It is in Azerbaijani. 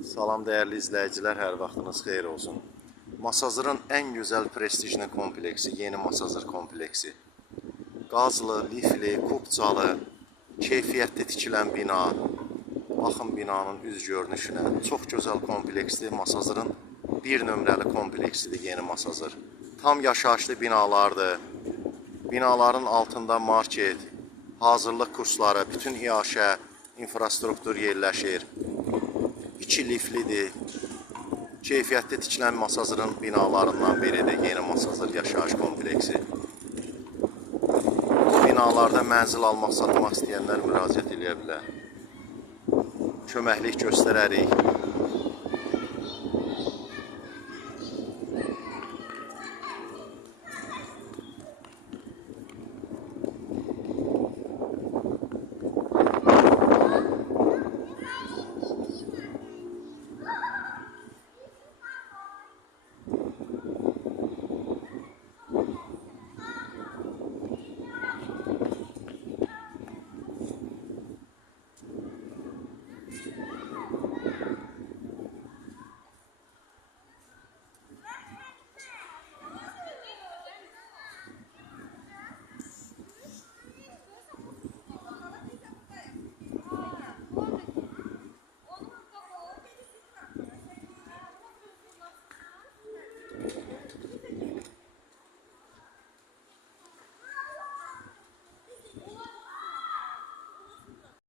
Salam dəyərli izləyicilər, hər vaxtınız xeyir olsun. Masazırın ən gözəl prestijli kompleksi, yeni Masazır kompleksi. Qazlı, lifli, kubcalı, keyfiyyətli tikilən bina. Baxın binanın üz görünüşünə. Çox gözəl kompleksdir. Masazırın bir nömrəli kompleksidir yeni Masazır. Tam yaşayışlı binalardır. Binaların altında market, hazırlıq kursları, bütün iaşə, infrastruktur yerləşir. 2 liflidir. Keyfiyyətli tikilən Masazırın binalarından biridir yeni Masazır yaşayış kompleksi. Binalarda mənzil almaq, satmaq istəyənlər müraciət edə bilər. Köməklik göstərərik.